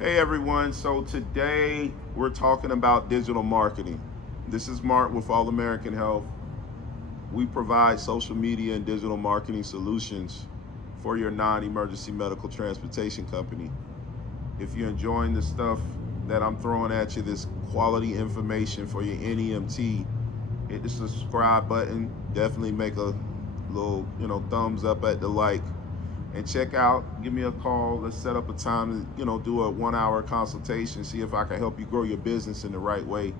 Hey everyone, so today we're talking about digital marketing. This is Mark with All American Health. We provide social media and digital marketing solutions for your non-emergency medical transportation company. If you're enjoying the stuff that I'm throwing at you, this quality information for your NEMT, hit the subscribe button. Definitely make a little, thumbs up at the like. And check out, give me a call. Let's set up a time to, do a 1 hour consultation, see if I can help you grow your business in the right way.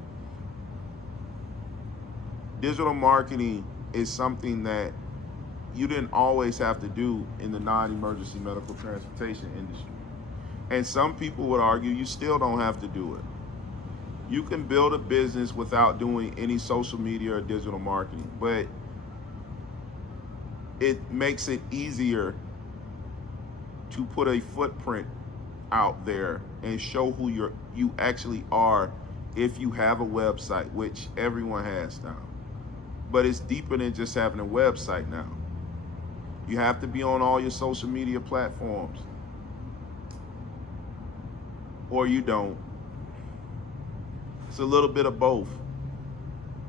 Digital marketing is something that you didn't always have to do in the non-emergency medical transportation industry. And some people would argue you still don't have to do it. You can build a business without doing any social media or digital marketing, but it makes it easier to put a footprint out there and show who you actually are if you have a website, which everyone has now. But it's deeper than just having a website now. You have to be on all your social media platforms, or you don't. It's a little bit of both.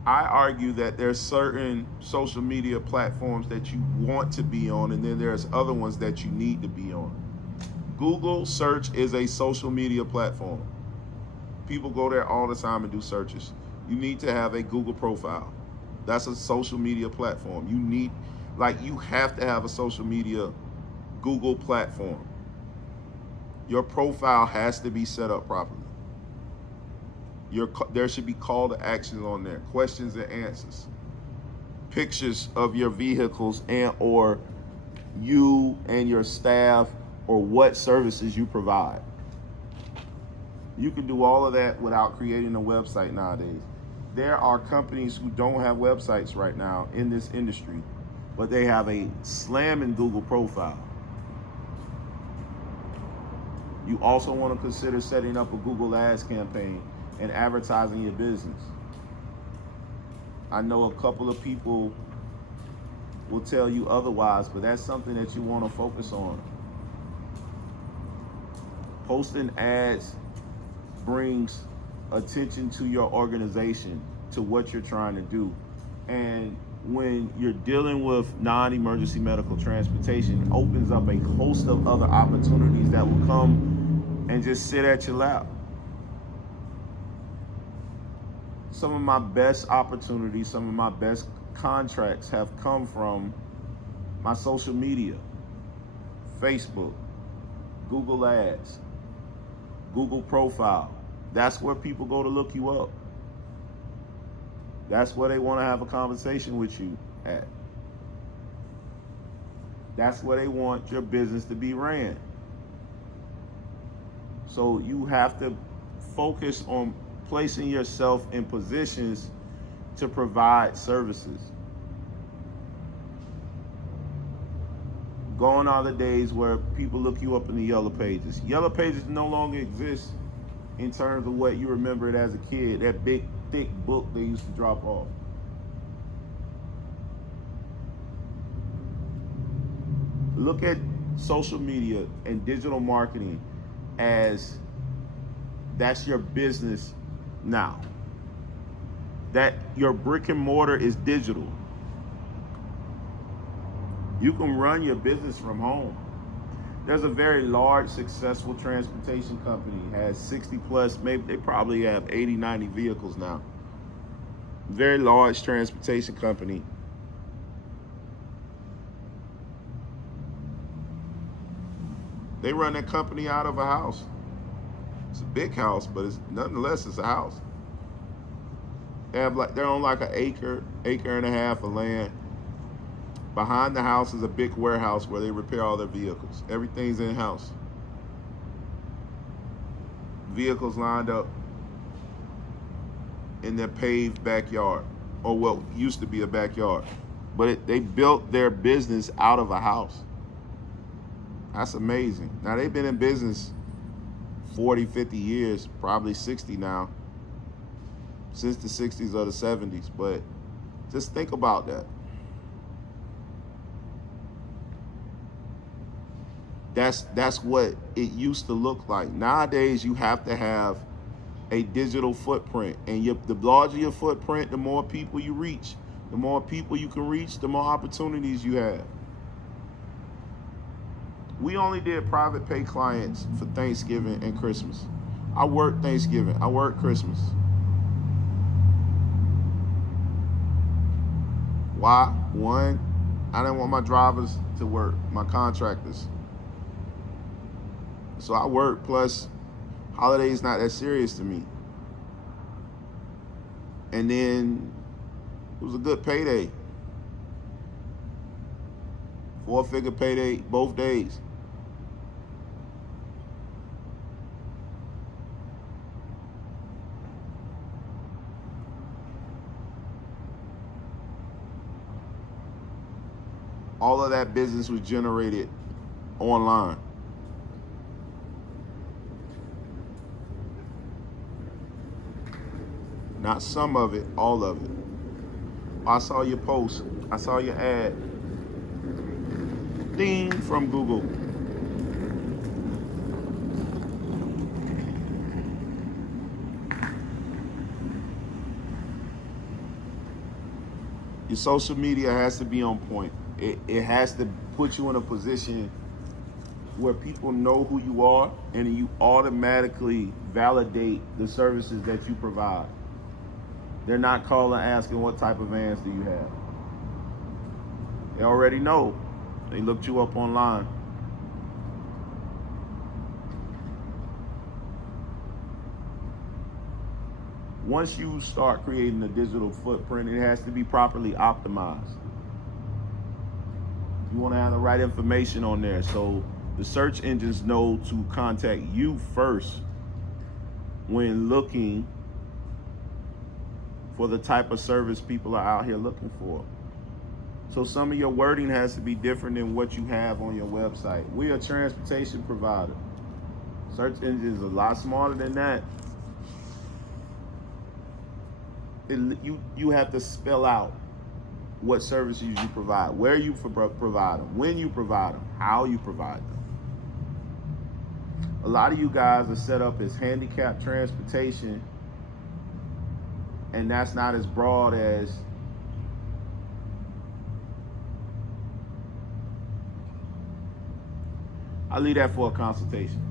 I argue that there's certain social media platforms that you want to be on, and then there's other ones that you need to be on. Google search is a social media platform. People go there all the time and do searches. You need to have a Google profile. That's a social media platform. You have to have a social media Google platform. Your profile has to be set up properly. There should be call to actions on there, questions and answers, pictures of your vehicles and or you and your staff or what services you provide. You can do all of that without creating a website nowadays. There are companies who don't have websites right now in this industry, but they have a slamming Google profile. You also want to consider setting up a Google Ads campaign and advertising your business. I know a couple of people will tell you otherwise, but that's something that you want to focus on. Posting ads brings attention to your organization, to what you're trying to do. And when you're dealing with non-emergency medical transportation, it opens up a host of other opportunities that will come and just sit at your lap. Some of my best opportunities, some of my best contracts have come from my social media, Facebook, Google Ads, Google profile. That's where people go to look you up. That's where they want to have a conversation with you at. That's where they want your business to be ran. So you have to focus on placing yourself in positions to provide services. Gone are the days where people look you up in the yellow pages. Yellow pages no longer exist in terms of what you remember it as a kid, that big, thick book they used to drop off. Look at social media and digital marketing as that's your business now. That your brick and mortar is digital. You can run your business from home. There's a very large, successful transportation company, has 60 plus, maybe they probably have 80, 90 vehicles now. Very large transportation company. They run that company out of a house. It's a big house, but nonetheless, it's a house. They're on like an acre and a half of land. Behind the house is a big warehouse where they repair all their vehicles. Everything's in-house. Vehicles lined up in their paved backyard, or what used to be a backyard. But they built their business out of a house. That's amazing. Now, they've been in business 40, 50 years, probably 60 now, since the 60s or the 70s. But just think about that. That's what it used to look like. Nowadays, you have to have a digital footprint, and the larger your footprint, the more people you reach. The more people you can reach, the more opportunities you have. We only did private pay clients for Thanksgiving and Christmas. I worked Thanksgiving, I worked Christmas. Why? One, I didn't want my drivers to work, my contractors. So I worked, plus holidays not that serious to me. And then it was a good payday. 4-figure payday both days. All of that business was generated online. Not some of it, all of it. I saw your post, I saw your ad. Ding, from Google. Your social media has to be on point. It has to put you in a position where people know who you are, and you automatically validate the services that you provide. They're not calling asking what type of vans do you have. They already know. They looked you up online. Once you start creating a digital footprint, it has to be properly optimized. You want to have the right information on there, so the search engines know to contact you first when looking for the type of service people are out here looking for. So some of your wording has to be different than what you have on your website. We're a transportation provider. Search engines are a lot smarter than that. You have to spell out what services you provide, where you provide them, when you provide them, how you provide them. A lot of you guys are set up as handicapped transportation, and that's not as broad as I'll leave that for a consultation.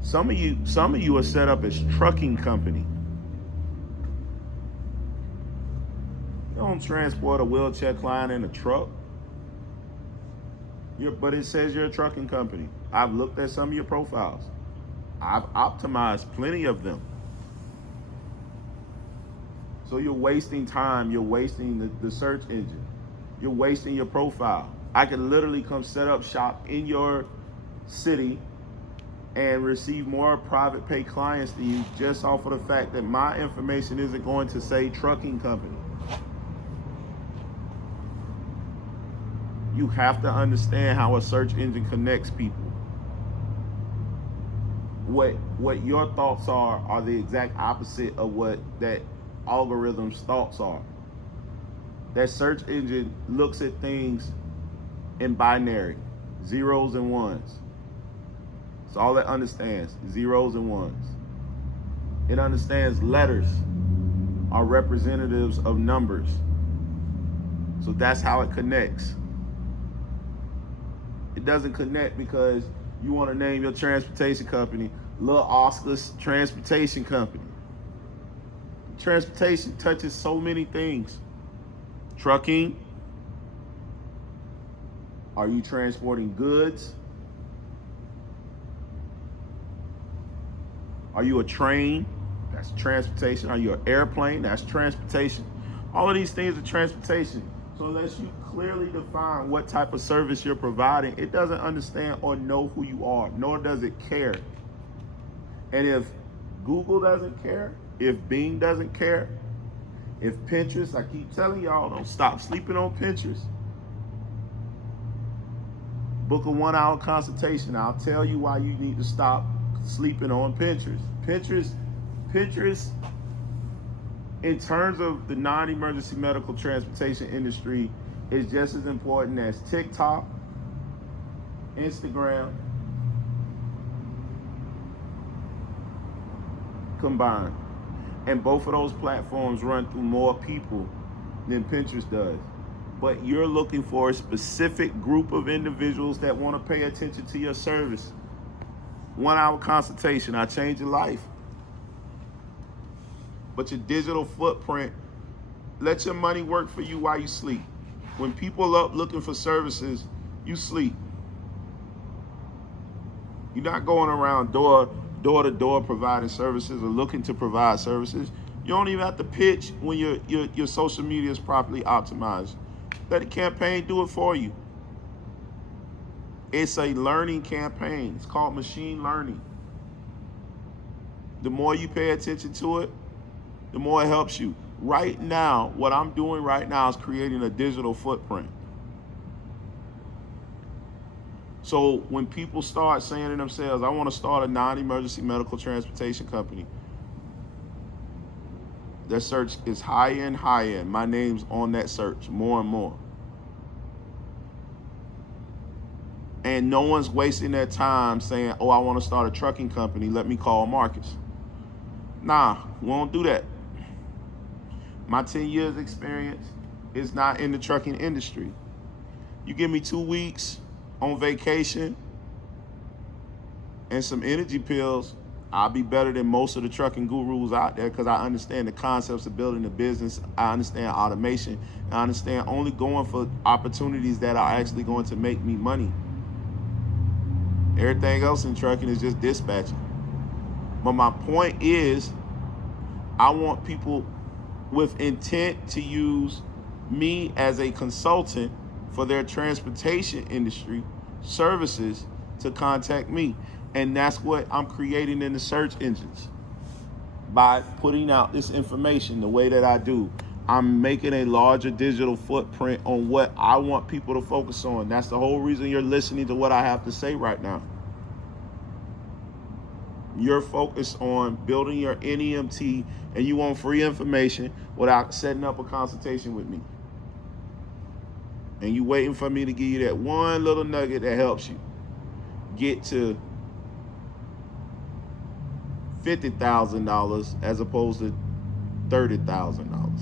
Some of you are set up as trucking company. You don't transport a wheelchair client in a truck. But it says you're a trucking company. I've looked at some of your profiles. I've optimized plenty of them. So you're wasting time. You're wasting the search engine. You're wasting your profile. I can literally come set up shop in your city and receive more private pay clients to you just off of the fact that my information isn't going to say trucking company. You have to understand how a search engine connects people. What your thoughts are the exact opposite of what that algorithm's thoughts are. That search engine looks at things in binary, zeros and ones. It's all it understands, zeros and ones. It understands letters are representatives of numbers. So that's how it connects. It doesn't connect because you want to name your transportation company Lil Oscar's Transportation Company. Transportation touches so many things. Trucking. Are you transporting goods? Are you a train? That's transportation. Are you an airplane? That's transportation. All of these things are transportation. So unless you clearly define what type of service you're providing, it doesn't understand or know who you are, nor does it care. And if Google doesn't care, if Bing doesn't care, if Pinterest, I keep telling y'all, don't stop sleeping on Pinterest. Book a 1-hour consultation. I'll tell you why you need to stop sleeping on Pinterest. Pinterest, in terms of the non-emergency medical transportation industry, is just as important as TikTok, Instagram combined. And both of those platforms run through more people than Pinterest does. But you're looking for a specific group of individuals that want to pay attention to your service. 1 hour consultation, I change your life. But your digital footprint, let your money work for you while you sleep. When people up looking for services, you sleep. You're not going around door to door providing services or looking to provide services. You don't even have to pitch when your social media is properly optimized. Let the campaign do it for you. It's a learning campaign. It's called machine learning. The more you pay attention to it, the more it helps you. Right now, what I'm doing right now is creating a digital footprint. So when people start saying to themselves, I want to start a non-emergency medical transportation company, their search is higher and higher. My name's on that search more and more. And no one's wasting their time saying, oh, I want to start a trucking company. Let me call Marcus. Nah, we won't do that. My 10 years experience is not in the trucking industry. You give me 2 weeks on vacation and some energy pills, I'll be better than most of the trucking gurus out there because I understand the concepts of building a business. I understand automation. I understand only going for opportunities that are actually going to make me money. Everything else in trucking is just dispatching. But my point is, I want people with intent to use me as a consultant for their transportation industry services to contact me. And that's what I'm creating in the search engines. By putting out this information the way that I do, I'm making a larger digital footprint on what I want people to focus on. That's the whole reason you're listening to what I have to say right now. You're focused on building your NEMT and you want free information without setting up a consultation with me. And you waiting for me to give you that one little nugget that helps you get to $50,000 as opposed to $30,000.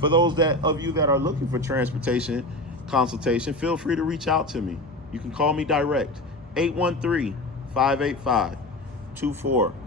For those of you that are looking for transportation consultation, feel free to reach out to me. You can call me direct, 813-585-24